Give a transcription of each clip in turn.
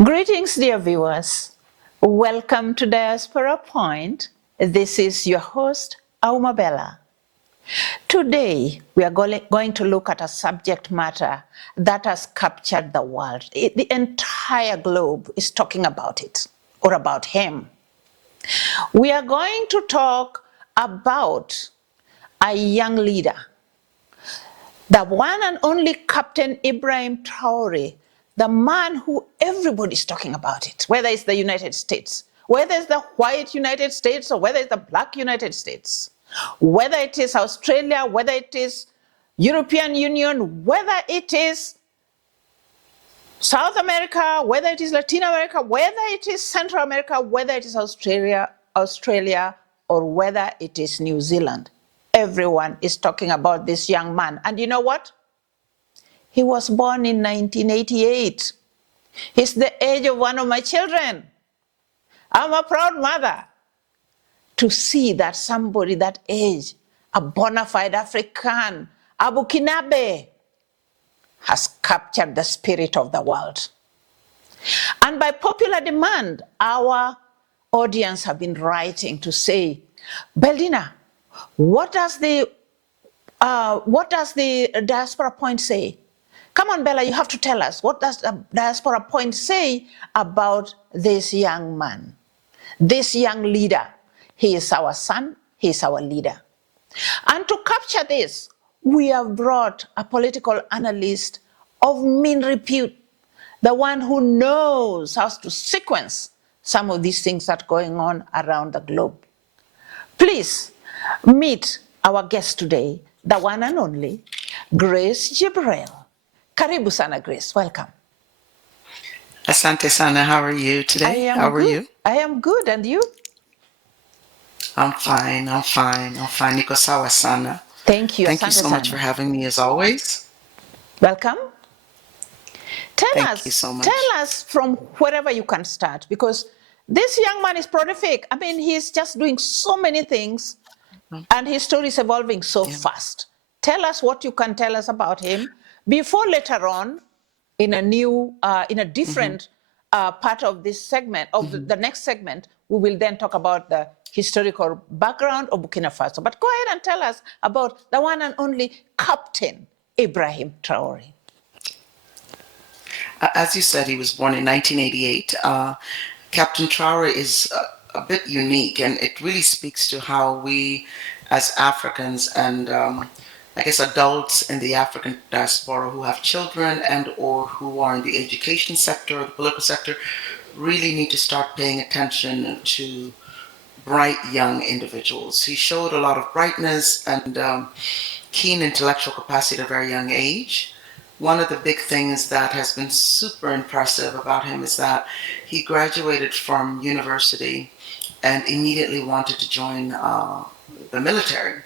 Greetings, dear viewers. Welcome to Diaspora Point. This is your host, Auma Bella. Today, we are going to look at a subject matter that has captured the world. The entire globe is talking about it, or about him. We are going to talk about a young leader, the one and only Captain Ibram Traore, the man who everybody's talking about it, whether it's the United States, whether it's the white United States or whether it's the black United States, whether it is Australia, whether it is European Union, whether it is South America, whether it is Latin America, whether it is Central America, whether it is Australia, or whether it is New Zealand. Everyone is talking about this young man. And you know what? He was born in 1988. He's the age of one of my children. I'm a proud mother to see that somebody that age, a bona fide African, a Burkinabe, has captured the spirit of the world. And by popular demand, our audience have been writing to say, Beldina, what does the Diaspora Point say? Come on, Bella, you have to tell us. What does the Diaspora Point say about this young man, this young leader? He is our son, he is our leader. And to capture this, we have brought a political analyst of mean repute, the one who knows how to sequence some of these things that are going on around the globe. Please meet our guest today, the one and only Grace Gibbrel. Karibu sana, Grace. Welcome. Asante sana. How are you today? How are you? I am good. And you? I'm fine. Niko sawa sana. Thank you. Thank you so much for having me as always. Welcome. Thank you so much. Tell us from wherever you can start, because this young man is prolific. I mean, he's just doing so many things, and his story is evolving so fast. Tell us what you can tell us about him before later on, in a different part of this segment, of the next segment, we will then talk about the historical background of Burkina Faso. But go ahead and tell us about the one and only Captain Ibrahim Traore. As you said, he was born in 1988. Captain Traore is a bit unique, and it really speaks to how we, as Africans and I guess adults in the African diaspora who have children and or who are in the education sector or the political sector, really need to start paying attention to bright young individuals. He showed a lot of brightness and keen intellectual capacity at a very young age. One of the big things that has been super impressive about him is that he graduated from university and immediately wanted to join the military.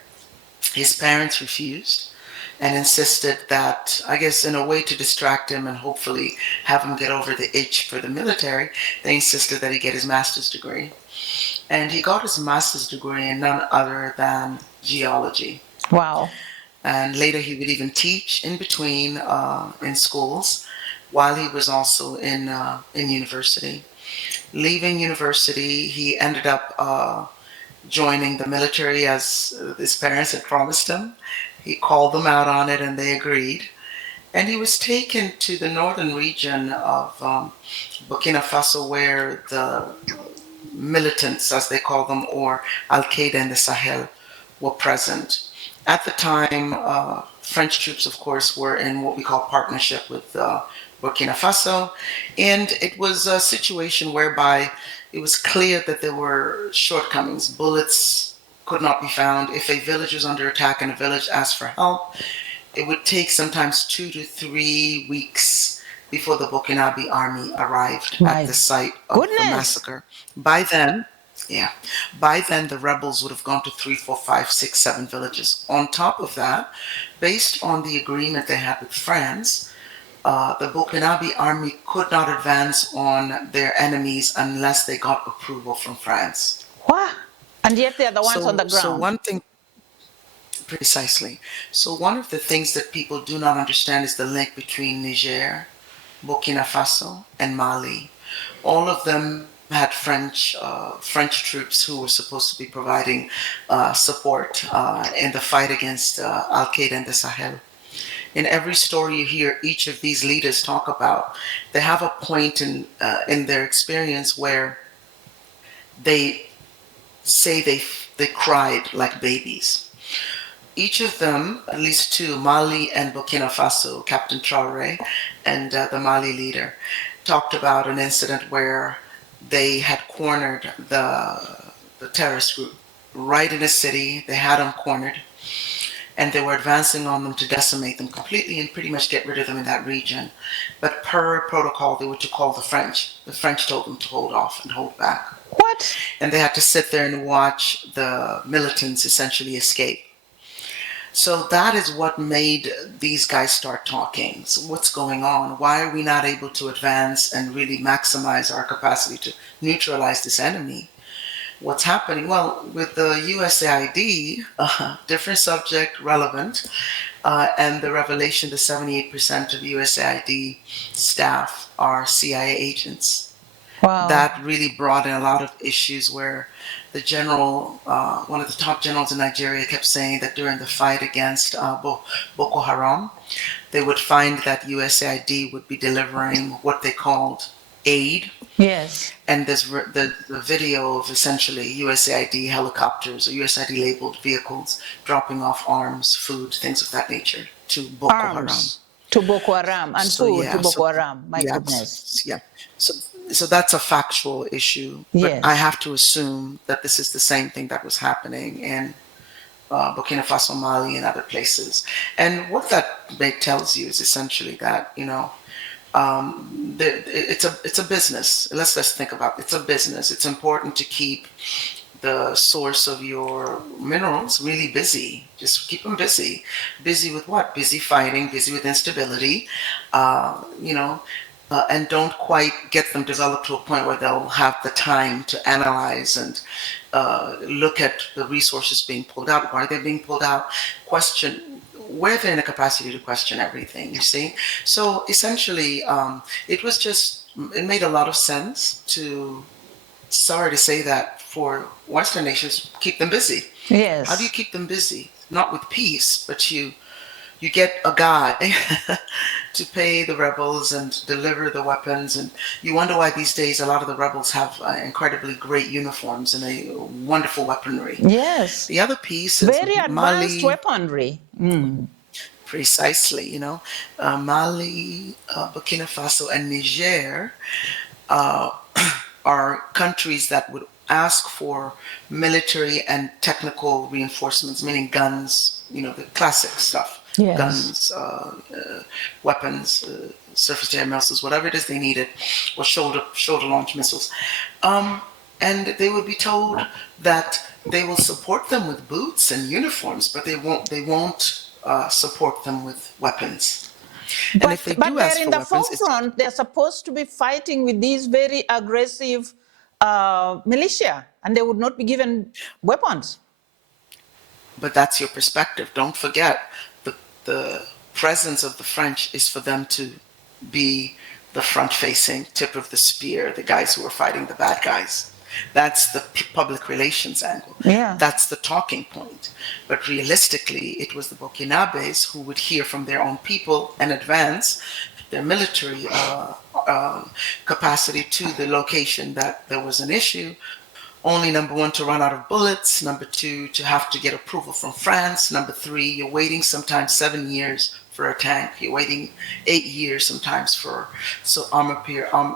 His parents refused and insisted that, I guess in a way to distract him and hopefully have him get over the itch for the military, they insisted that he get his master's degree. And he got his master's degree in none other than geology. Wow. And later he would even teach in between in schools while he was also in university. Leaving university, he ended up joining the military as his parents had promised him. He called them out on it and they agreed. And he was taken to the northern region of Burkina Faso, where the militants, as they call them, or Al-Qaeda in the Sahel, were present. At the time, French troops, of course, were in what we call partnership with Burkina Faso. And it was a situation whereby it was clear that there were shortcomings. Bullets could not be found. If a village was under attack and a village asked for help, it would take sometimes 2 to 3 weeks before the Burkinabe army arrived at the site of the massacre. By then, the rebels would have gone to 3, 4, 5, 6, 7 villages. On top of that, based on the agreement they had with France, the Burkinabe army could not advance on their enemies unless they got approval from France. What? And yet they're the ones on the ground. So one thing, precisely. So one of the things that people do not understand is the link between Niger Burkina Faso, and Mali. All of them had French troops who were supposed to be providing support in the fight against Al Qaeda in the Sahel. In every story you hear each of these leaders talk about, they have a point in their experience where they say they cried like babies. Each of them, at least two, Mali and Burkina Faso, Captain Traore and the Mali leader, talked about an incident where they had cornered the terrorist group right in a city. They had them cornered, and they were advancing on them to decimate them completely and pretty much get rid of them in that region. But per protocol, they were to call the French. The French told them to hold off and hold back. What? And they had to sit there and watch the militants essentially escape. So that is what made these guys start talking. So what's going on? Why are we not able to advance and really maximize our capacity to neutralize this enemy? What's happening? Well, with the USAID, different subject, relevant, and the revelation that 78% of USAID staff are CIA agents. Wow. That really brought in a lot of issues where the general, one of the top generals in Nigeria, kept saying that during the fight against Boko Haram, they would find that USAID would be delivering what they called aid. Yes. And there's the video of essentially USAID helicopters or USAID labeled vehicles dropping off arms, food, things of that nature to Boko Haram. To Boko Haram and So food yeah, to Boko so Haram. My yeah, goodness. yeah. So that's a factual issue, but Yes. I have to assume that this is the same thing that was happening in Burkina Faso, Mali, and other places. And what that tells you is essentially that it's a business. Let's think about it. It's a business. It's important to keep the source of your minerals really busy. Just keep them busy. Busy with what? Busy fighting. Busy with instability. And don't quite get them developed to a point where they'll have the time to analyze and look at the resources being pulled out. Why they're being pulled out? Question where they're in a capacity to question everything. You see, so essentially, it made a lot of sense to. Sorry to say that for Western nations, keep them busy. Yes. How do you keep them busy? Not with peace, but you get a guy to pay the rebels and deliver the weapons, and you wonder why these days a lot of the rebels have incredibly great uniforms and a wonderful weaponry. Yes. The other piece is very advanced Mali. Weaponry. Precisely, Mali, Burkina Faso, and Niger are countries that would ask for military and technical reinforcements, meaning guns, the classic stuff. Yes. Guns, weapons, surface-to-air missiles, whatever it is they needed, or shoulder-launched missiles. And they would be told that they will support them with boots and uniforms, but they won't support them with weapons. And But, if they but do they're ask in for the weapons, forefront. They're supposed to be fighting with these very aggressive militia, and they would not be given weapons. But that's your perspective. Don't forget, the presence of the French is for them to be the front-facing tip of the spear, the guys who are fighting the bad guys. That's the public relations angle. Yeah. That's the talking point. But realistically, it was the Burkinabes who would hear from their own people and advance their military capacity to the location that there was an issue. Only, number one, to run out of bullets. Number two, to have to get approval from France. Number three, you're waiting sometimes 7 years for a tank. You're waiting 8 years sometimes for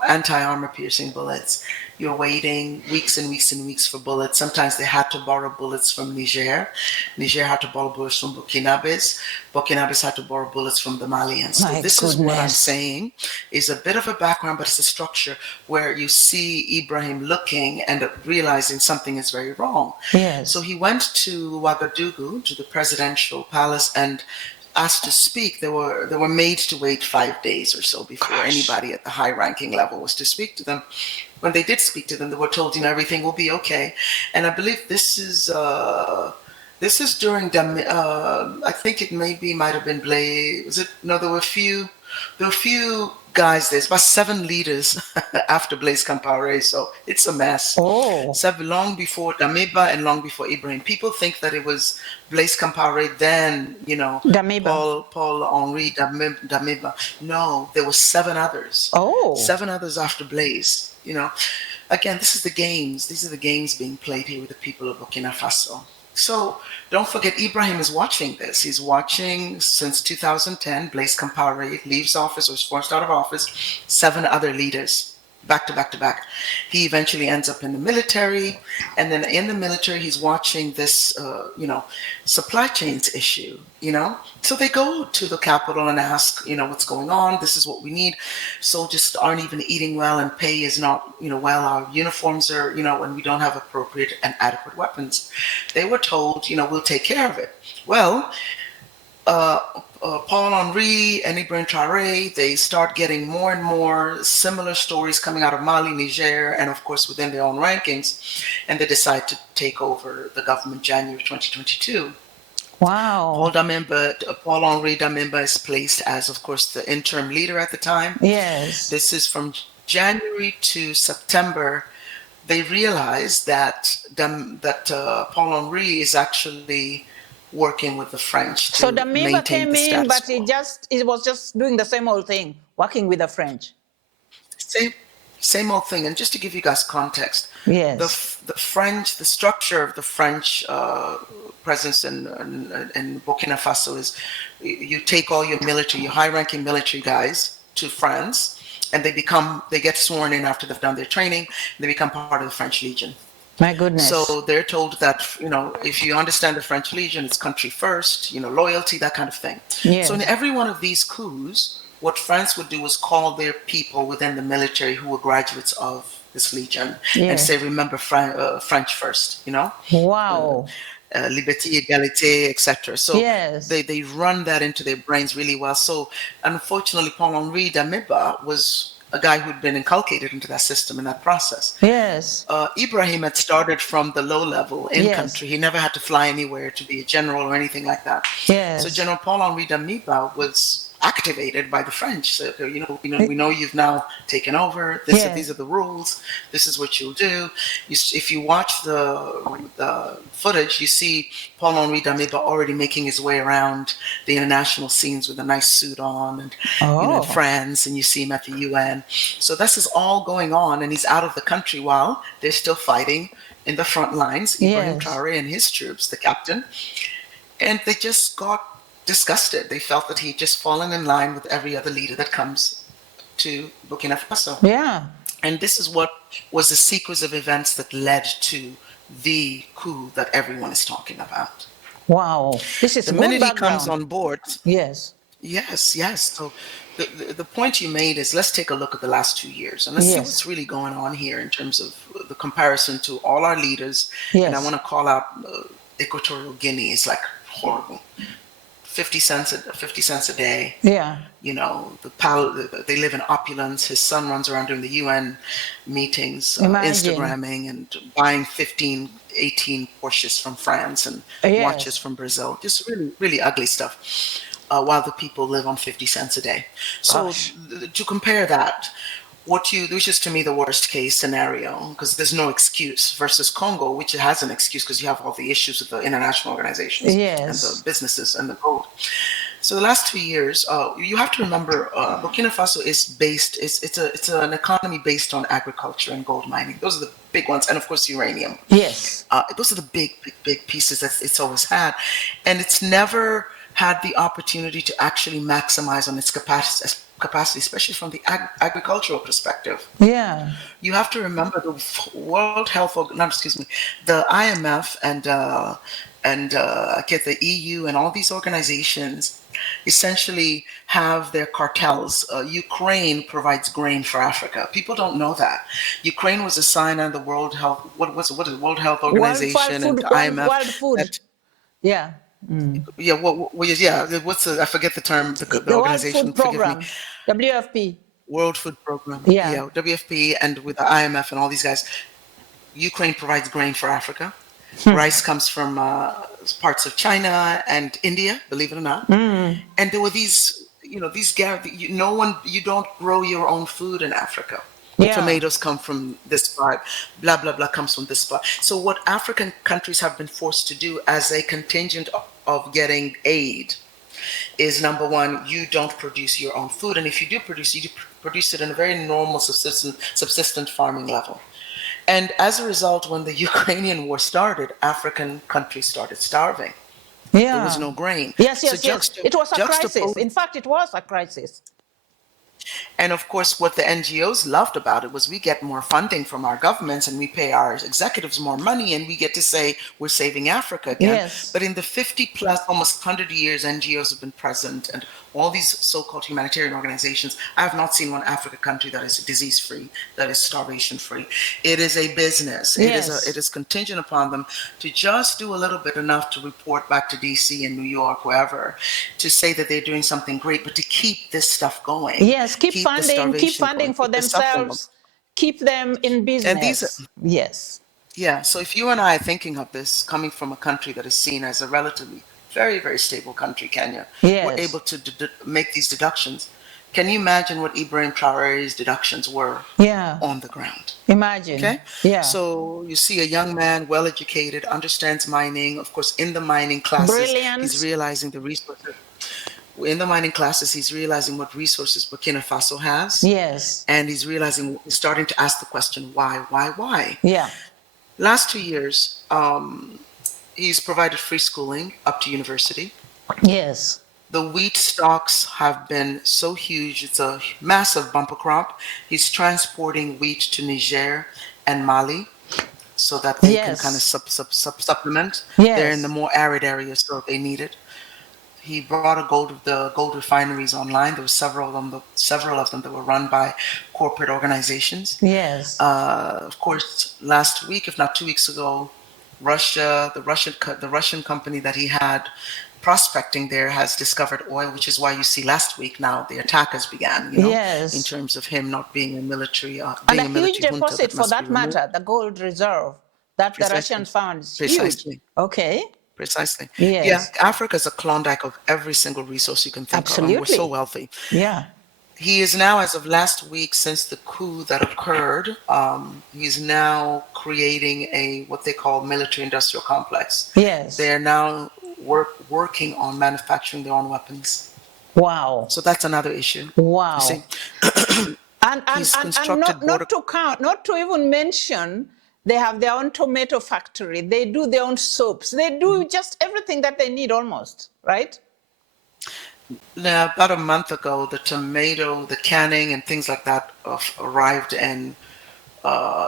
anti-armor piercing bullets. You're waiting weeks and weeks and weeks for bullets. Sometimes they had to borrow bullets from Niger. Niger had to borrow bullets from Burkinabes. Burkinabes had to borrow bullets from the Malians. So this is what I'm saying is a bit of a background, but it's a structure where you see Ibrahim looking and realizing something is very wrong. Yes. So he went to Ouagadougou, to the presidential palace, and asked to speak. They were made to wait 5 days or so before anybody at the high-ranking level was to speak to them. When they did speak to them, they were told, everything will be okay. And I believe this is during I think it might have been Blaise. There were a few There were a few guys, there's about 7 leaders after Blaise Compaoré, so it's a mess. Oh, Seven, long before Damiba and long before Ibrahim. People think that it was Blaise Compaoré, then, Damiba. Paul Henri Damiba. No, there were 7 others. Oh, 7 others after Blaise. Again, this is the games. These are the games being played here with the people of Burkina Faso. So don't forget, Ibrahim is watching this. He's watching since 2010. Blaise Compaoré leaves office or is forced out of office. 7 other leaders, back to back to back. He eventually ends up in the military, and then in the military, he's watching this, supply chains issue. So they go to the capital and ask, what's going on? This is what we need. Soldiers aren't even eating well, and pay is not, well. Our uniforms are, and we don't have appropriate and adequate weapons. They were told, we'll take care of it. Well, Paul Henri and Ibram Traore, they start getting more and more similar stories coming out of Mali, Niger, and of course within their own rankings, and they decide to take over the government January 2022. wow. Paul Henri Damiba is placed as, of course, the interim leader at the time. Yes. This is from January to September. They realize that Paul Henri is actually working with the French So to Damiba maintain came the in, status but quo. it was just doing the same old thing, working with the French. Same, same old thing. And just to give you guys context, Yes. the French, the structure of the French presence in Burkina Faso is you take all your military, your high-ranking military guys to France, and they get sworn in after they've done their training. They become part of the French Legion. My goodness. So they're told that, if you understand the French Legion, it's country first, loyalty, that kind of thing. Yes. So in every one of these coups, what France would do was call their people within the military who were graduates of this legion and say, remember French first, Wow. liberté, égalité, etc. So Yes. they run that into their brains really well. So unfortunately, Paul Henri Damiba was a guy who'd been inculcated into that system in that process. Yes. Ibrahim had started from the low level in country. He never had to fly anywhere to be a general or anything like that. Yes. So General Paul Henri Damiba was activated by the French. So, we know you've now taken over. These are the rules. This is what you'll do. If you watch the footage, you see Paul Henri Damiba already making his way around the international scenes with a nice suit on, and in France, and you see him at the UN. So this is all going on, and he's out of the country while they're still fighting in the front lines. Ibrahim Traore and his troops, the captain, and they just got disgusted. They felt that he'd just fallen in line with every other leader that comes to Burkina Faso. Yeah. And this is what was the sequence of events that led to the coup that everyone is talking about. Wow. This is the good minute background. He comes on board. Yes. Yes. So the point you made is, let's take a look at the last 2 years and let's see what's really going on here in terms of the comparison to all our leaders. Yes. And I want to call out Equatorial Guinea. It's like horrible. 50 cents a day. Yeah. They live in opulence. His son runs around doing the UN meetings, Instagramming and buying 15, 18 Porsches from France and watches from Brazil. Just really, really ugly stuff. While the people live on 50 cents a day. So to compare that, which is to me the worst case scenario, because there's no excuse, versus Congo, which has an excuse because you have all the issues with the international organizations and the businesses and the gold. So the last 2 years, you have to remember, Burkina Faso is based. It's an economy based on agriculture and gold mining. Those are the big ones, and of course uranium. Yes. Those are the big pieces that it's always had, and it's never had the opportunity to actually maximize on its capacity, especially from the agricultural perspective. Yeah. You have to remember the the IMF and the EU and all these organizations essentially have their cartels. Ukraine provides grain for Africa. People don't know that. Ukraine was assigned on the World Health Organization and the IMF. World Food. Yeah. I forget the term. The organization. World Food Program, WFP. World Food Program. Yeah. WFP, and with the IMF and all these guys, Ukraine provides grain for Africa. Rice comes from parts of China and India, believe it or not. And there were these you don't grow your own food in Africa. Yeah. Tomatoes come from this part, blah, blah, blah comes from this part. So what African countries have been forced to do as a contingent of getting aid is, number one, you don't produce your own food. And if you do produce, you produce it in a very normal subsistent farming level. And as a result, when the Ukrainian war started, African countries started starving. Yeah. There was no grain. Yes, So yes, yes. It was a crisis. In fact, it was a crisis. And of course, what the NGOs loved about it was we get more funding from our governments and we pay our executives more money and we get to say we're saving Africa again. Yes. But in the 50 plus, almost 100 years NGOs have been present and all these so-called humanitarian organizations, I have not seen one African country that is disease-free, that is starvation-free. It is a business. Yes. It is contingent upon them to just do a little bit, enough to report back to DC and New York, wherever, to say that they're doing something great, but to keep this stuff going. Yes, keep funding for themselves, keep them in business. Yes. Yeah, so if you and I are thinking of this coming from a country that is seen as a relatively very, very stable country, Kenya, yes, we're able to make these deductions. Can you imagine what Ibrahim Traore's deductions were on the ground? Imagine. Okay? Yeah. So you see a young man, well-educated, understands mining. Of course, in the mining classes, Brilliant. He's realizing the resources. In the mining classes, he's realizing what resources Burkina Faso has. Yes. And he's starting to ask the question, why? Yeah. Last 2 years, he's provided free schooling up to university. Yes. The wheat stocks have been so huge. It's a massive bumper crop. He's transporting wheat to Niger and Mali so that they can kind of supplement. Yes. They're in the more arid areas, so they need it. He brought the gold refineries online. There were several of them that were run by corporate organizations. Yes. Of course, last week, if not 2 weeks ago, the Russian company that he had prospecting there has discovered oil, which is why you see last week now the attack has began. Yes. In terms of him not being a military, and a huge deposit for that matter, the gold reserve that the Russians found is huge. Okay. Precisely. Yes. Yeah, Africa is a Klondike of every single resource you can think of. And we're so wealthy. Yeah. He is now, as of last week, since the coup that occurred, he's now creating what they call military-industrial complex. Yes. They're now working on manufacturing their own weapons. Wow. So that's another issue. Wow. You see? and not to even mention, they have their own tomato factory. They do their own soaps. They do just everything that they need almost, right? Now, about a month ago, the tomato, the canning and things like that arrived in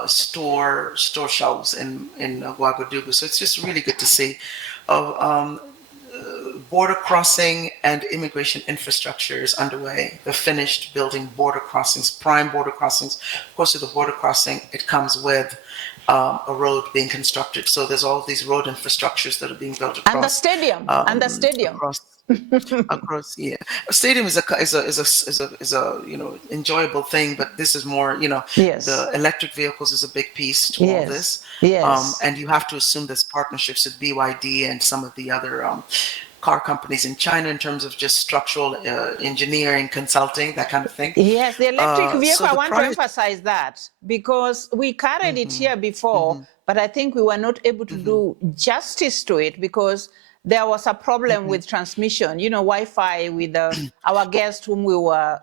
store shelves in Ouagadougou. So it's just really good to see. Border crossing and immigration infrastructure is underway. They're finished building border crossings, prime border crossings. Of course, with the border crossing, it comes with a road being constructed. So there's all these road infrastructures that are being built across. And the stadium. Across, yeah. A stadium is a enjoyable thing, but this is more, yes. The electric vehicles is a big piece to all this. Yes. And you have to assume there's partnerships with BYD and some of the other car companies in China in terms of just structural engineering, consulting, that kind of thing. Yes, the electric vehicle, I want to emphasize that because we carried it here before, but I think we were not able to do justice to it because there was a problem with transmission, Wi-Fi with our guest whom we were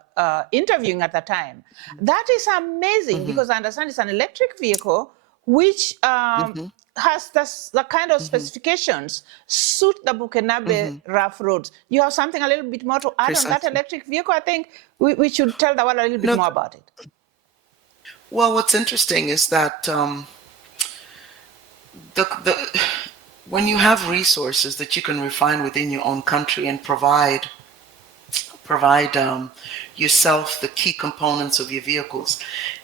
interviewing at the time. That is amazing because I understand it's an electric vehicle which has the kind of specifications suit the Burkinabe rough roads. You have something a little bit more to add on that electric vehicle? I think we should tell the world a little bit more about it. Well, what's interesting is that when you have resources that you can refine within your own country and provide yourself the key components of your vehicles,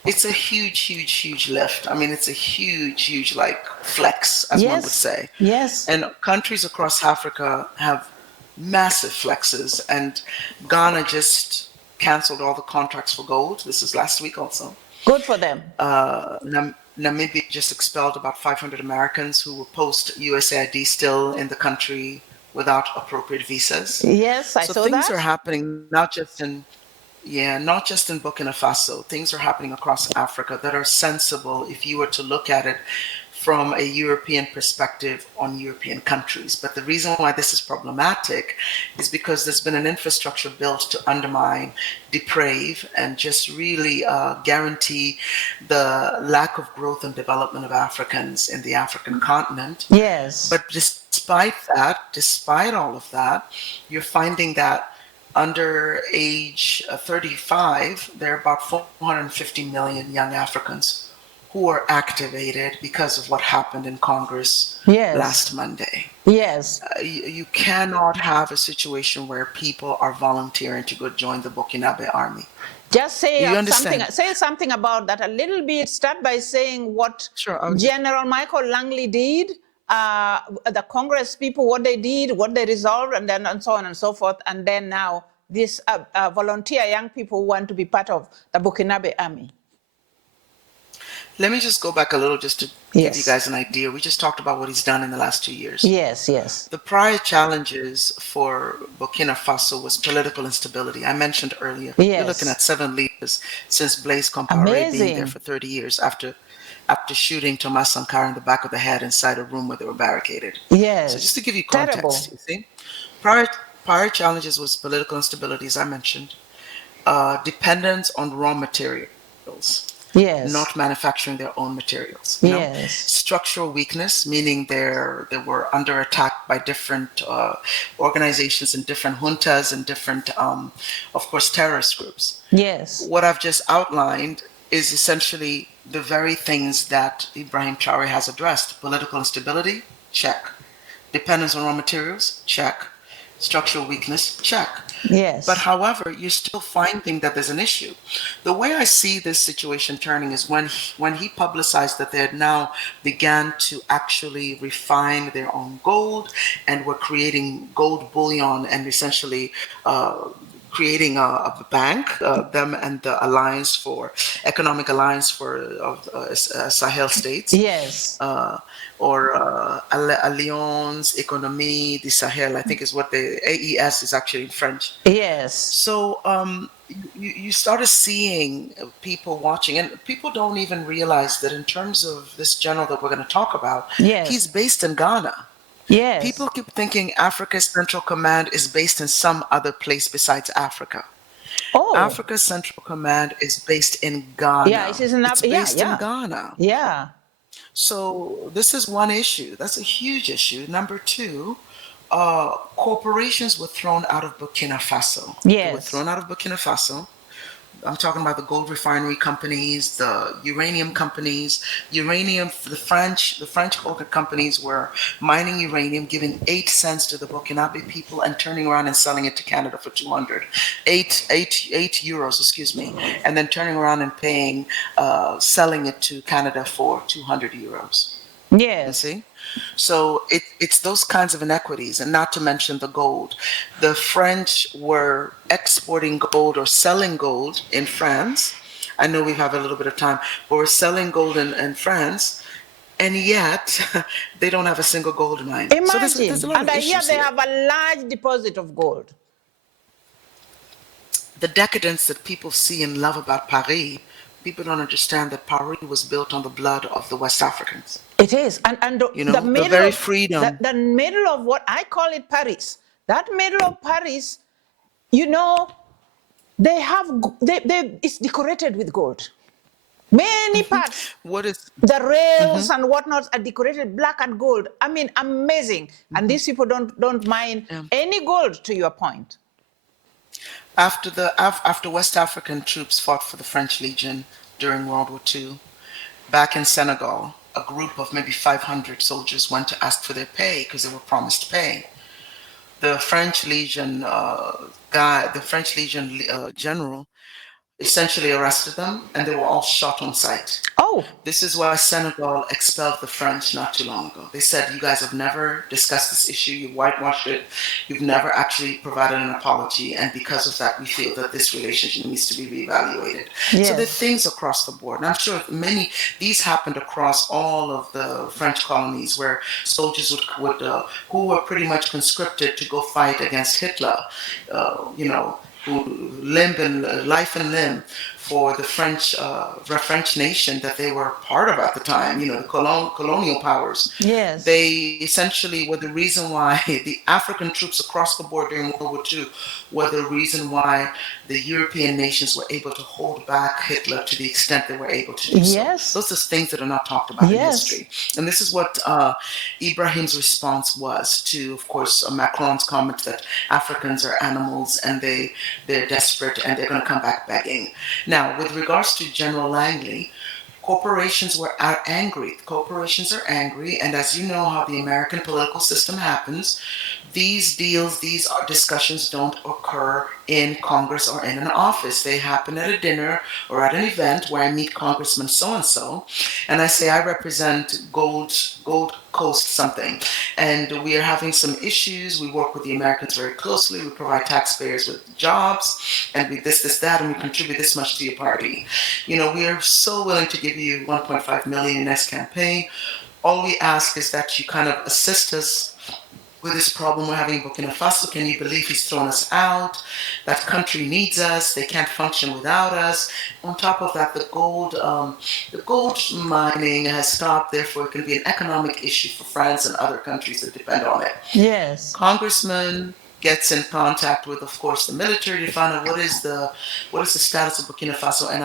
it's a huge lift. I mean, it's a huge like flex, as one would say. Yes. And countries across Africa have massive flexes, and Ghana just canceled all the contracts for gold. This is last week also. Good for them. Namibia just expelled about 500 Americans who were post USAID still in the country without appropriate visas. Yes, I So saw things are that. happening not just in Burkina Faso. Things are happening across Africa that are sensible if you were to look at it from a European perspective on European countries. But the reason why this is problematic is because there's been an infrastructure built to undermine, deprave, and just really guarantee the lack of growth and development of Africans in the African continent. Yes. But despite all of that, you're finding that under age 35, there are about 450 million young Africans who are activated because of what happened in Congress last Yes. Monday. Yes. You cannot have a situation where people are volunteering to go join the Burkinabe army. Just say You something. understand? Say something about that a little bit. Start by saying what Sure. General Michael Langley did, the Congress people, what they did, what they resolved, and then and so on and so forth. And then now these volunteer young people who want to be part of the Burkinabe army. Let me just go back a little just to give you Yes. guys an idea. We just talked about what he's done in the last 2 years. Yes. Yes. The prior challenges for Burkina Faso was political instability. I mentioned earlier, you're looking Yes. at 7 leaders since Blaise Compaoré being there Amazing. for 30 years after shooting Thomas Sankara in the back of the head inside a room where they were barricaded. So just to Yes. give you Terrible. context, you see, prior challenges was political instability, as I mentioned, dependence on raw materials, not Yes. manufacturing their own materials. Yes. Structural weakness, meaning they were under attack by different organizations and different juntas and different, of course, terrorist groups. Yes. What I've just outlined is essentially the very things that Ibrahim Traore has addressed: political instability, check; dependence on raw materials, check; structural weakness, check. Yes. But however, you're still finding that there's an issue. The way I see this situation turning is when he publicized that they had now began to actually refine their own gold and were creating gold bullion and essentially creating a bank, them and the Alliance for Economic Alliance for Sahel states, Yes. or Alliance Économie du Sahel, I think is what the AES is actually in French. Yes. So you started seeing people watching, and people don't even realize that in terms of this general that we're going to talk about, Yes. he's based in Ghana. Yes. People keep thinking Africa's Central Command is based in some other place besides Africa. Oh. Africa's Central Command is based in Ghana. Yeah, it is It's based in Ghana. Yeah. So this is one issue. That's a huge issue. Number two, corporations were thrown out of Burkina Faso. Yes. They were thrown out of Burkina Faso. I'm talking about the gold refinery companies, the uranium companies. The French gold companies were mining uranium, giving 8 cents to the Burkinabe people and turning around and selling it to Canada for 200. 8 euros, excuse me, and then turning around and paying, selling it to Canada for 200 euros. Yes. You see? So it's those kinds of inequities, and not to mention the gold. The French were exporting gold or selling gold in France. I know we have a little bit of time, but we're selling gold in France, and yet they don't have a single gold mine. Imagine, so there's a lot and of I hear issues they here. have a large deposit of gold. The decadence that people see and love about Paris, people don't understand that Paris was built on the blood of the West Africans. It is, and the middle, the very freedom. the middle of what I call it Paris. That middle of Paris, they have it's decorated with gold. Many parts. What is the rails and whatnot are decorated black and gold. I mean, amazing. And these people don't mine any gold, to your point. After West African troops fought for the French Legion during World War II, back in Senegal, a group of maybe 500 soldiers went to ask for their pay because they were promised pay. The French Legion general essentially arrested them, and they were all shot on sight. Oh Oh, This is why Senegal expelled the French not too long ago. They said, you guys have never discussed this issue, you whitewashed it, you've never actually provided an apology, and because of that, we feel that this relationship needs to be reevaluated. So there are yes, things across the board. And I'm sure these happened across all of the French colonies where soldiers who were pretty much conscripted to go fight against Hitler, you know, who limb and life and limb for the French nation that they were part of at the time, the colonial powers. yes, They essentially were the reason why the African troops across the board during World War II were the reason why the European nations were able to hold back Hitler to the extent they were able to do so. yes, Those are things that are not talked about in yes, history. And this is what Ibrahim's response was to, of course, Macron's comment that Africans are animals and they're desperate and they're going to come back begging. Now, with regards to General Langley, are angry. Corporations are angry, and as you know how the American political system happens, these discussions don't occur in Congress or in an office. They happen at a dinner or at an event where I meet Congressman so and I say I represent Gold Coast something, and we are having some issues. We work with the Americans very closely. We provide taxpayers with jobs, and we this, that, and we contribute this much to your party. We are so willing to give you 1.5 million in next campaign. All we ask is that you kind of assist us with this problem we're having in Burkina Faso. Can you believe he's thrown us out? That country needs us. They can't function without us. On top of that, the gold mining has stopped. Therefore, it can be an economic issue for France and other countries that depend on it. yes, Congressman gets in contact with, of course, the military to find out what is the status of Burkina Faso, and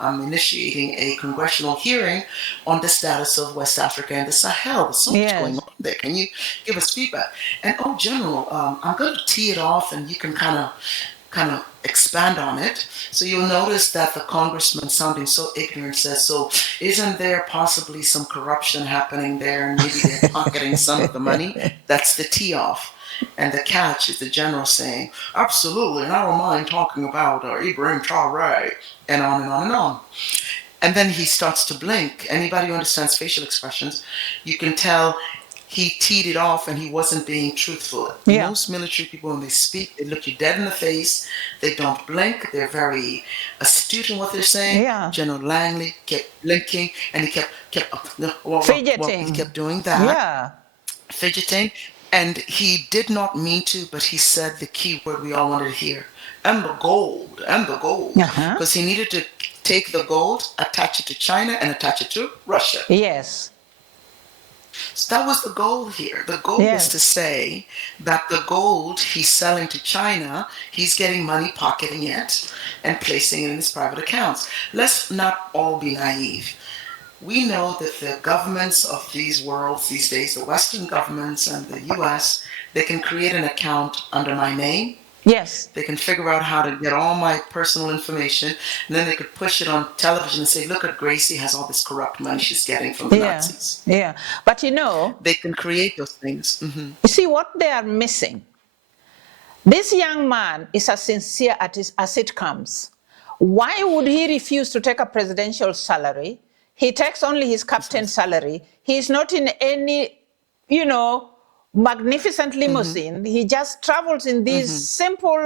I'm initiating a congressional hearing on the status of West Africa and the Sahel. There's so much going yes, on there. Can you give us feedback? And General, I'm going to tee it off, and you can kind of expand on it. So you'll notice that the congressman, sounding so ignorant, says, so isn't there possibly some corruption happening there and maybe they're pocketing some of the money? That's the tee off. And the catch is the general saying, absolutely, and I don't mind talking about Ibrahim Traore, and on and on and on. And then he starts to blink. Anybody who understands facial expressions, you can tell he teed it off and he wasn't being truthful. yeah, Most military people, when they speak, they look you dead in the face. They don't blink. They're very astute in what they're saying. yeah, General Langley kept blinking, and he kept he fidgeting, kept doing that, yeah, fidgeting, and he did not mean to, but he said the key word we all wanted to hear, and the gold, uh-huh, because he needed to take the gold, attach it to China, and attach it to Russia. yes, So that was the goal here. The goal was to yes, say that the gold he's selling to China, he's getting money, pocketing it, and placing it in his private accounts. Let's not all be naive. We know that the governments of these worlds these days, the Western governments and the US, they can create an account under my name. yes, They can figure out how to get all my personal information, and then they could push it on television and say, look at Gracie has all this corrupt money she's getting from the yeah, Nazis. yeah. But They can create those things. you see what they are missing. This young man is as sincere as it comes. Why would he refuse to take a presidential salary? He takes only his captain's salary. He's not in any, you know, magnificent limousine. He just travels in these simple,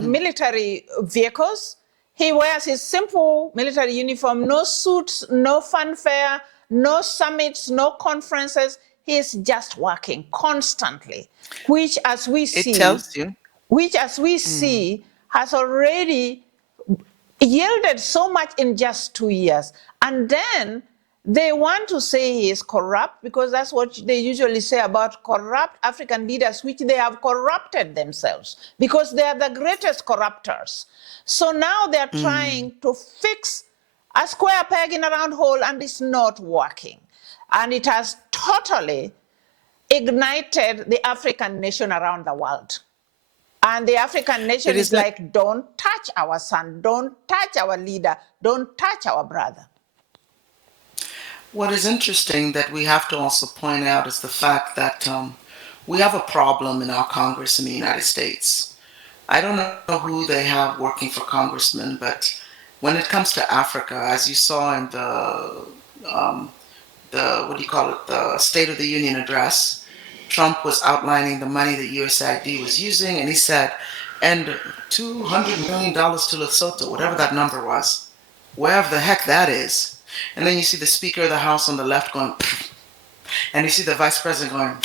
military vehicles. He wears his simple military uniform, no suits, no fanfare, no summits, no conferences. He's just working constantly, which as we It see, tells you. has already yielded so much in just 2 years. And then they want to say he is corrupt because that's what they usually say about corrupt African leaders, which they have corrupted themselves because they are the greatest corruptors. So now they're trying to fix a square peg in a round hole, and it's not working. And it has totally ignited the African nation around the world. And the African nation It is is not. like, don't touch our son, don't touch our leader, don't touch our brother. What is interesting that we have to also point out is the fact that we have a problem in our Congress in the United States. I don't know who they have working for congressmen, but when it comes to Africa, as you saw in um, the what do you call it, the State of the Union address, Trump was outlining the money that USAID was using, and he said, and $200 million to Lesotho, whatever that number was, wherever the heck that is. And then you see the Speaker of the House on the left going, and you see the Vice President going,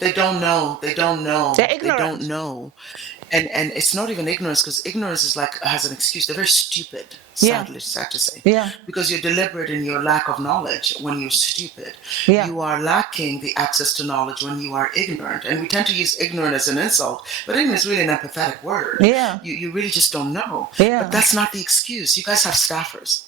they don't know, they don't know, They're they don't ignorant. know. And it's not even ignorance, because ignorance is like has an excuse. They're very stupid, Yeah, sadly, sad to say, yeah, because you're deliberate in your lack of knowledge when you're stupid. yeah, You are lacking the access to knowledge when you are ignorant, and we tend to use ignorant as an insult, but ignorance is really an empathetic word. yeah, You really just don't know. But yeah, that's not the excuse. You guys have staffers.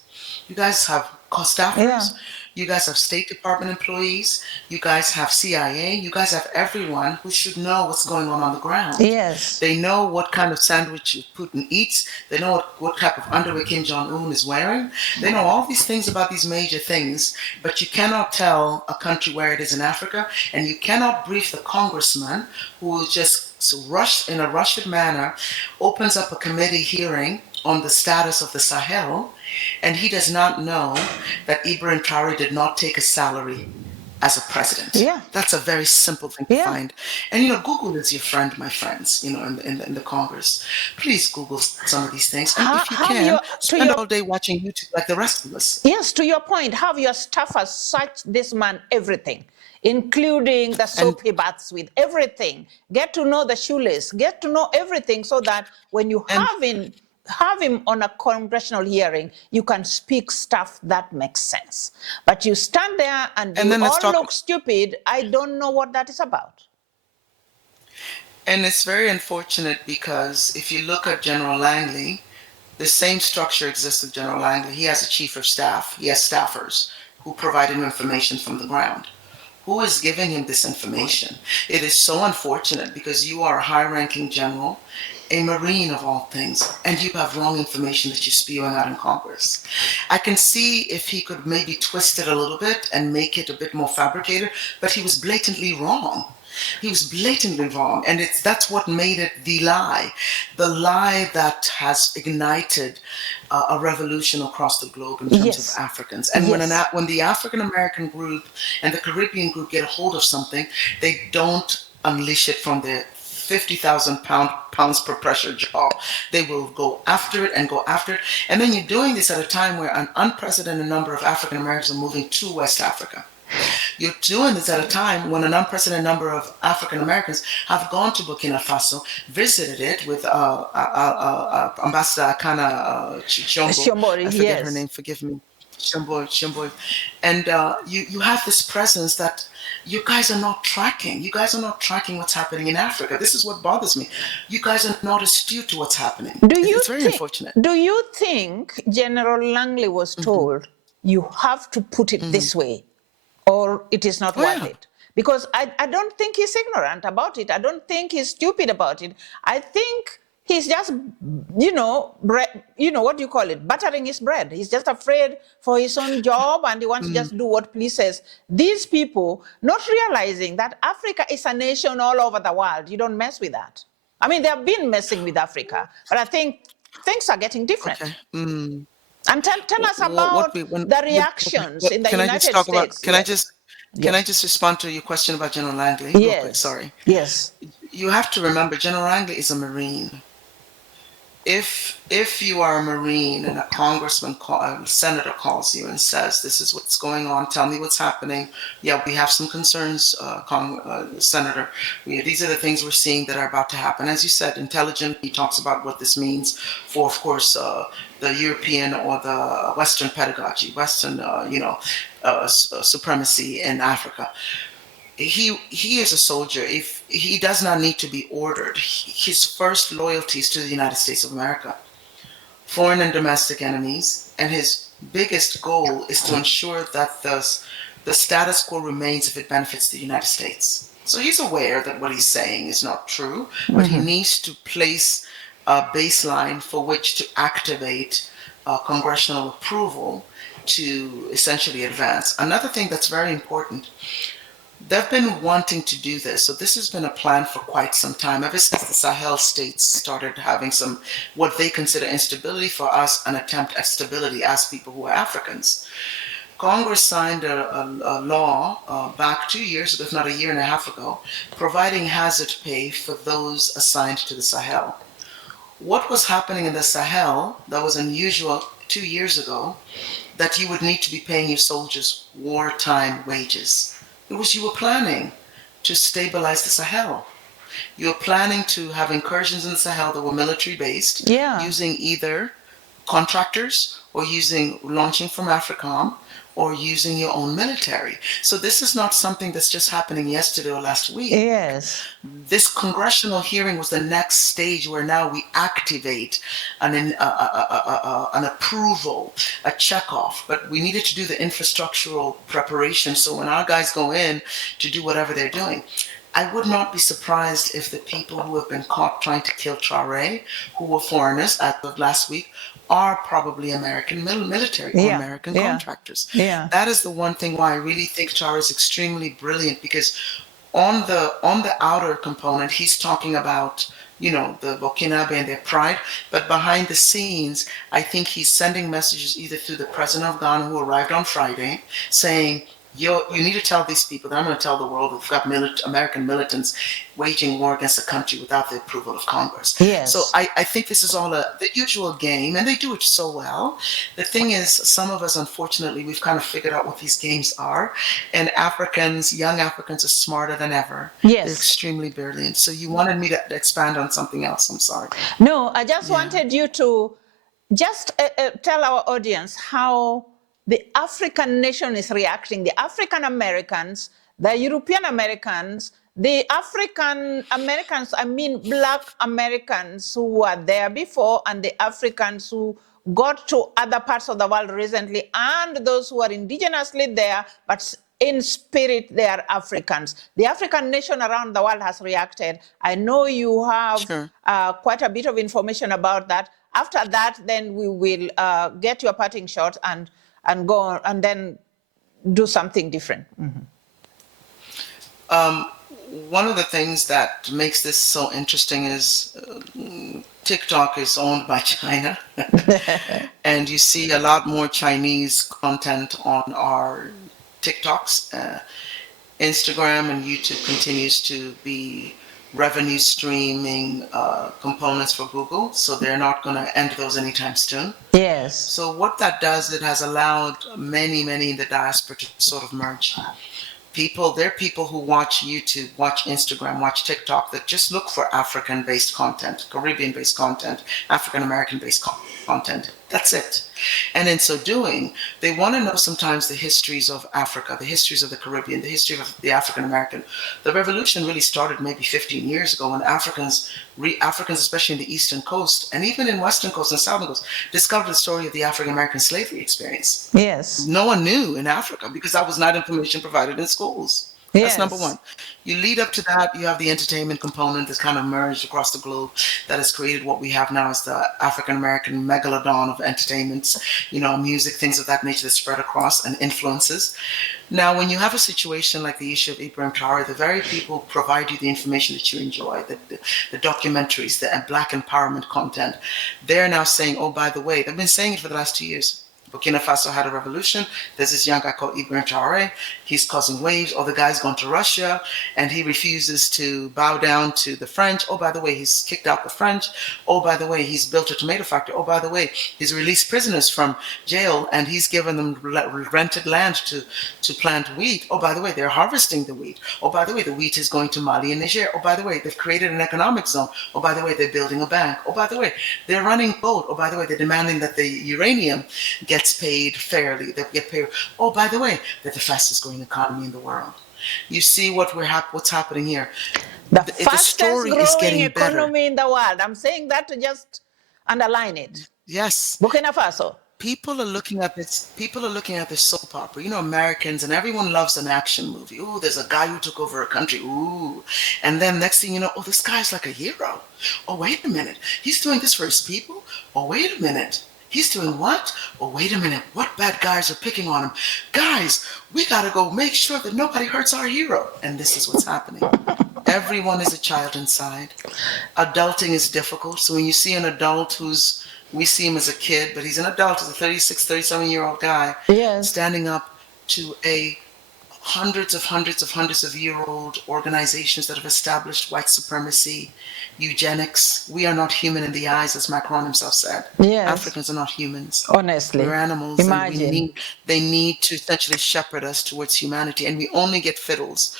You guys have yeah. staffers. You guys have State Department employees. You guys have CIA. You guys have everyone who should know what's going on the ground. Yes, They know what kind of sandwich Putin eats. They know what type of underwear Kim Jong Un is wearing. They know all these things about these major things, but you cannot tell a country where it is in Africa, and you cannot brief the congressman who will just rush in a rushed manner, opens up a committee hearing on the status of the Sahel, and he does not know that Ibrahim Traore did not take a salary as a president. yeah, That's a very simple thing to yeah. find. And you know, Google is your friend, my friends, you know, in the Congress. Please Google some of these things. And if you Have can, your to spend your all day watching YouTube like the rest of us. yes, to your point, have your staffers search this man everything, including the And soap he baths with, everything. Get to know the shoelace, get to know everything so that when you and have him on a congressional hearing, you can speak stuff that makes sense. But you stand there and and you then let's all talk. look stupid. I don't know what that is about. And it's very unfortunate because if you look at General Langley, the same structure exists with General Langley. He has a chief of staff. He has staffers who provide him information from the ground. Who is giving him this information? It is so unfortunate because you are a high-ranking general, a Marine of all things, and you have wrong information that you're spewing out in Congress. I can see if he could maybe twist it a little bit and make it a bit more fabricated, but he was blatantly wrong. He was blatantly wrong, and that's what made it the lie that has ignited a revolution across the globe in terms of Yes, Africans. And yes, when the African American group and the Caribbean group get a hold of something, they don't unleash it from their 50,000 pounds per pressure jaw. They will go after it and go after it. And then you're doing this at a time where an unprecedented number of African Americans are moving to West Africa. You're doing this at a time when an unprecedented number of African Americans have gone to Burkina Faso, visited it with Ambassador Akana Chombo. Shomori, I forget her yes. name, forgive me. Chombo. And you have this presence that you guys are not tracking. You guys are not tracking what's happening in Africa. This is what bothers me. You guys are not astute to what's happening. Do you It's very think unfortunate. do you think General Langley was Hmm. told you have to put it Hmm. this way or it is not Oh worth yeah. it? Because I don't think he's ignorant about it. I don't think he's stupid about it. I think he's just, what do you call it? Buttering his bread. He's just afraid for his own job and he wants to Mm. just do what pleases these people, not realizing that Africa is a nation all over the world. You don't mess with that. I mean, they have been messing with Africa, but I think things are getting Okay. different. Mm. And tell us What about we when the okay, reactions in the can I just United talk about States. Yes, can I yes, just respond to your question about General Langley real quick? yes, Sorry. yes. You have to remember General Langley is a Marine. If you are a Marine and a a senator calls you and says, "This is what's going on. Tell me what's happening." Yeah, we have some concerns, Senator. These are the things we're seeing that are about to happen. As you said, intelligent. He talks about what this means for, of course, the European or the Western pedagogy, Western, supremacy in Africa. He is a soldier. If he does not need to be ordered, his first loyalty is to the United States of America, foreign and domestic enemies, and his biggest goal is to ensure that the status quo remains if it benefits the United States. So he's aware that what he's saying is not true, but he needs to place a baseline for which to activate congressional approval to essentially advance. Another thing that's very important, They've been wanting to do this. So this has been a plan for quite some time, ever since the Sahel states started having some, what they consider instability, for us, an attempt at stability as people who are Africans. Congress signed a law back 2 years ago, if not a year and a half ago, providing hazard pay for those assigned to the Sahel. What was happening in the Sahel that was unusual 2 years ago, that you would need to be paying your soldiers wartime wages? It was, you were planning to stabilize the Sahel. You were planning to have incursions in the Sahel that were military based, Yeah. using either contractors or using launching from AFRICOM or using your own military. So this is not something that's just happening yesterday or last week. Yes. This congressional hearing was the next stage where now we activate an approval, a checkoff. But we needed to do the infrastructural preparation. So when our guys go in to do whatever they're doing, I would not be surprised if the people who have been caught trying to kill Traore, who were foreigners as of last week, are probably American military or American contractors. Yeah. That is the one thing why I really think Traore is extremely brilliant, because on the outer component, he's talking about, the Burkinabe and their pride, but behind the scenes, I think he's sending messages either through the president of Ghana, who arrived on Friday, saying, you need to tell these people that I'm going to tell the world we've got American militants waging war against the country without the approval of Congress. Yes. So I think this is all the usual game, and they do it so well. The thing is, some of us, unfortunately, we've kind of figured out what these games are, and young Africans are smarter than ever. Yes. They're extremely brilliant. So you wanted me to expand on something else. I'm sorry. No, I just wanted you to just tell our audience how the African nation is reacting, the African Americans, the European Americans, the African Americans, I mean Black Americans who were there before, and the Africans who got to other parts of the world recently, and those who are indigenously there, but in spirit they are Africans. The African nation around the world has reacted. I know you have quite a bit of information about that. After that, then we will get your parting shot and go on, and then do something different. One of the things that makes this so interesting is TikTok is owned by China, and you see a lot more Chinese content on our TikToks. Instagram and YouTube continues to be revenue streaming components for Google, so they're not going to end those anytime soon. Yes. So what that does, it has allowed many in the diaspora to sort of merge. There are people who watch YouTube, watch Instagram, watch TikTok that just look for African-based content, Caribbean-based content, African-American-based content. That's it. And in so doing, they want to know sometimes the histories of Africa, the histories of the Caribbean, the history of the African American. The revolution really started maybe 15 years ago when Africans, especially in the Eastern Coast and even in Western Coast and Southern Coast, discovered the story of the African American slavery experience. Yes. No one knew in Africa because that was not information provided in schools. That's number one. You lead up to that, you have the entertainment component that's kind of merged across the globe that has created what we have now as the African-American megalodon of entertainments, music, things of that nature that spread across and influences. Now, when you have a situation like the issue of Ibram Power, the very people who provide you the information that you enjoy, the documentaries, the Black empowerment content, they're now saying, oh, by the way, they've been saying it for the last 2 years. Burkina Faso had a revolution. There's this young guy called Ibrahim Traore. He's causing waves. Oh, the guy's gone to Russia and he refuses to bow down to the French. Oh, by the way, he's kicked out the French. Oh, by the way, he's built a tomato factory. Oh, by the way, he's released prisoners from jail and he's given them rented land to plant wheat. Oh, by the way, they're harvesting the wheat. Oh, by the way, the wheat is going to Mali and Niger. Oh, by the way, they've created an economic zone. Oh, by the way, they're building a bank. Oh, by the way, they're running gold. Oh, by the way, they're demanding that the uranium gets paid fairly. They get paid. Oh, by the way, they're the fastest growing economy in the world. You see what's happening here. The fastest growing economy in the world. I'm saying that to just underline it. Yes. Burkina Faso. People are looking at this. People are looking at this soap opera. Americans and everyone loves an action movie. Ooh, there's a guy who took over a country. Ooh, and then next thing you know, oh, this guy's like a hero. Oh, wait a minute, he's doing this for his people. Oh, wait a minute. He's doing what? Oh, wait a minute. What bad guys are picking on him? Guys, we got to go make sure that nobody hurts our hero. And this is what's happening. Everyone is a child inside. Adulting is difficult. So when you see an adult we see him as a kid, but he's an adult, he's a 36, 37-year-old guy, Yes. standing up to a hundreds of year-old organizations that have established white supremacy, eugenics. We are not human in the eyes, as Macron himself said. Yes. Africans are not humans. Honestly. We're animals. Imagine. And they need to essentially shepherd us towards humanity. And we only get fiddles.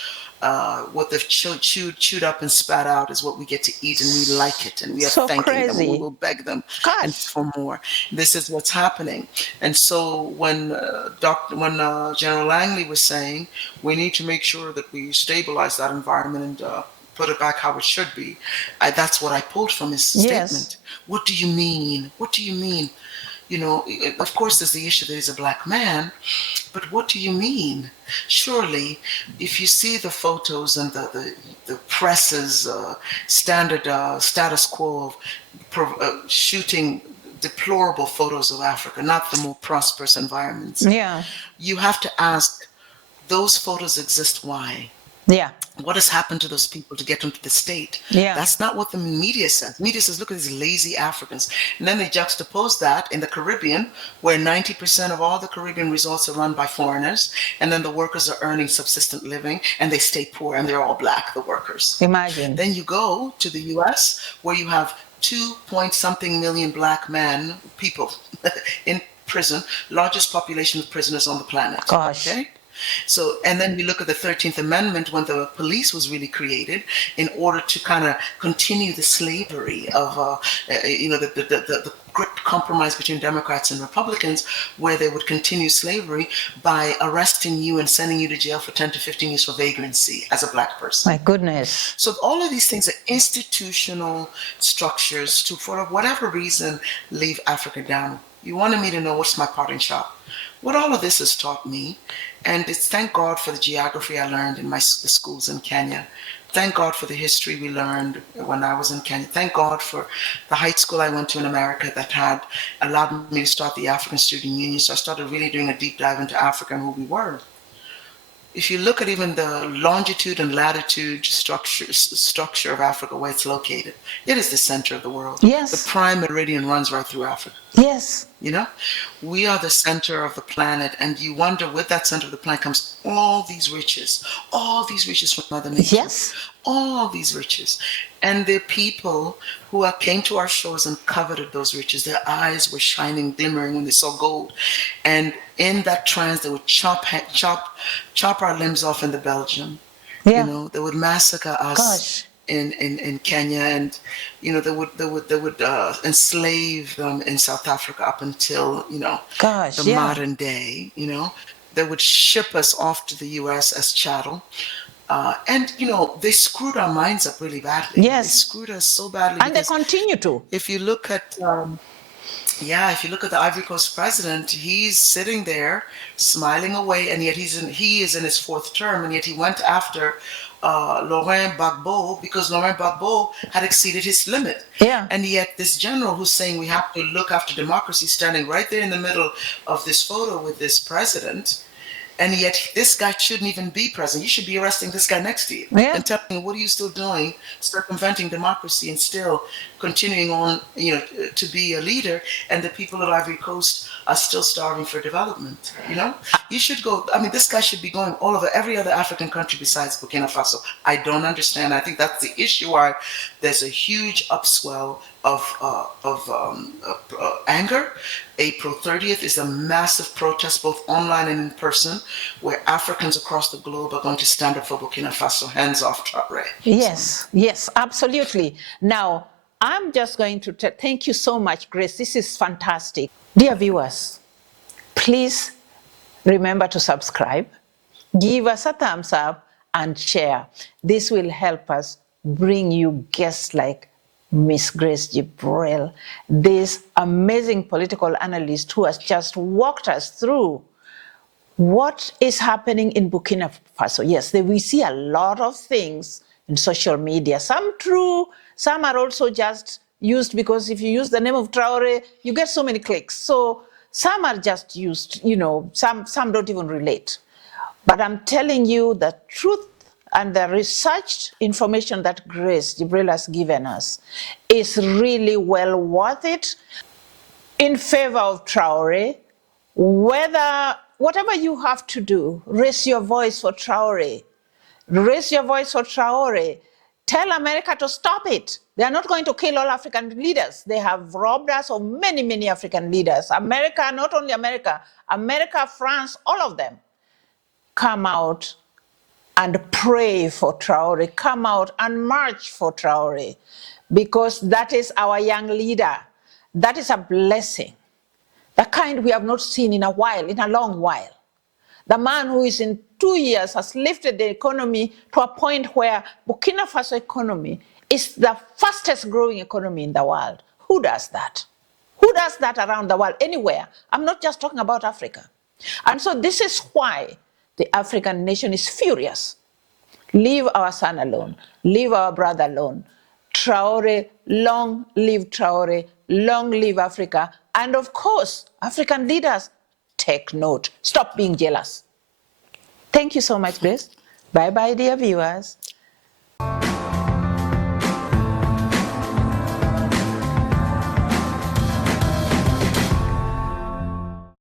What they've chewed up and spat out is what we get to eat, and we like it, and we are So thanking them. We crazy. will beg them and Gosh. for more. This is what's happening. And so when General Langley was saying we need to make sure that we stabilize that environment and put it back how it should be, that's what I pulled from his Yes. statement. What do you mean? What do you mean? You know, of course, there's the issue that he's a black man, but what do you mean? Surely, if you see the photos and the press's standard status quo of shooting deplorable photos of Africa, not the more prosperous environments, Yeah. you have to ask, those photos exist, why? Yeah. What has happened to those people to get them to the state? Yeah. That's not what the media says. Media says, look at these lazy Africans. And then they juxtapose that in the Caribbean, where 90% of all the Caribbean resorts are run by foreigners, and then the workers are earning subsistent living, and they stay poor, and they're all black, the workers. Imagine. Then you go to the US, where you have 2-point-something million black people in prison, largest population of prisoners on the planet. Gosh. Okay? So, and then we look at the 13th Amendment, when the police was really created in order to kind of continue the slavery of, the great compromise between Democrats and Republicans, where they would continue slavery by arresting you and sending you to jail for 10 to 15 years for vagrancy as a black person. My goodness. So all of these things are institutional structures to, for whatever reason, leave Africa down. You wanted me to know what's my parting shot. What all of this has taught me, and it's thank God for the geography I learned in the schools in Kenya. Thank God for the history we learned when I was in Kenya. Thank God for the high school I went to in America that had allowed me to start the African Student Union. So I started really doing a deep dive into Africa and who we were. If you look at even the longitude and latitude structure of Africa, where it's located, it is the center of the world. Yes. The prime meridian runs right through Africa. Yes. You know, we are the center of the planet, and you wonder, with that center of the planet comes all these riches from Mother Nature. Yes. All these riches. And the people who came to our shores and coveted those riches, their eyes were shining, glimmering when they saw gold. And in that trance, they would chop our limbs off in the Belgium. Yeah. You know, they would massacre us. Gosh. In Kenya, and you know they would enslave them in South Africa up until Gosh, the yeah. modern day. You know, they would ship us off to the U.S. as chattel, and they screwed our minds up really badly. Yes. They screwed us so badly, and they continue to. If you look at if you look at the Ivory Coast president, he's sitting there smiling away, and yet he is in his fourth term, and yet he went after Laurent Gbagbo because Laurent Gbagbo had exceeded his limit. Yeah. And yet this general who's saying we have to look after democracy, standing right there in the middle of this photo with this president, and yet this guy shouldn't even be president. You should be arresting this guy next to you and telling him, what are you still doing, circumventing democracy and still continuing on, to be a leader, and the people of Ivory Coast are still starving for development. You should go. I mean, this guy should be going all over every other African country besides Burkina Faso. I don't understand. I think that's the issue why there's a huge upswell of anger. April 30th is a massive protest, both online and in person, where Africans across the globe are going to stand up for Burkina Faso. Hands off Traore. Yes, yes, absolutely. Now, I'm just going to thank you so much, Grace. This is fantastic. Dear viewers, please remember to subscribe, give us a thumbs up, and share. This will help us bring you guests like Miss Grace Gibbrel, this amazing political analyst who has just walked us through what is happening in Burkina Faso. Yes, we see a lot of things in social media, some true, some are also just, used because if you use the name of Traore, you get so many clicks. So some are just used, some don't even relate. But I'm telling you the truth, and the researched information that Grace Gibbrel has given us is really well worth it in favor of Traore. Whatever you have to do, raise your voice for Traore. Raise your voice for Traore. Tell America to stop it. They are not going to kill all African leaders. They have robbed us of many, many African leaders. America, not only America, France, all of them. Come out and pray for Traore. Come out and march for Traore, because that is our young leader. That is a blessing, the kind we have not seen in a while, in a long while. The man who is in 2 years has lifted the economy to a point where Burkina Faso economy is the fastest growing economy in the world. Who does that? Who does that around the world, anywhere? I'm not just talking about Africa. And so this is why the African nation is furious. Leave our son alone. Leave our brother alone. Traore, long live Traore, long live Africa. And of course, African leaders, take note. Stop being jealous. Thank you so much, Grace. Bye-bye, dear viewers.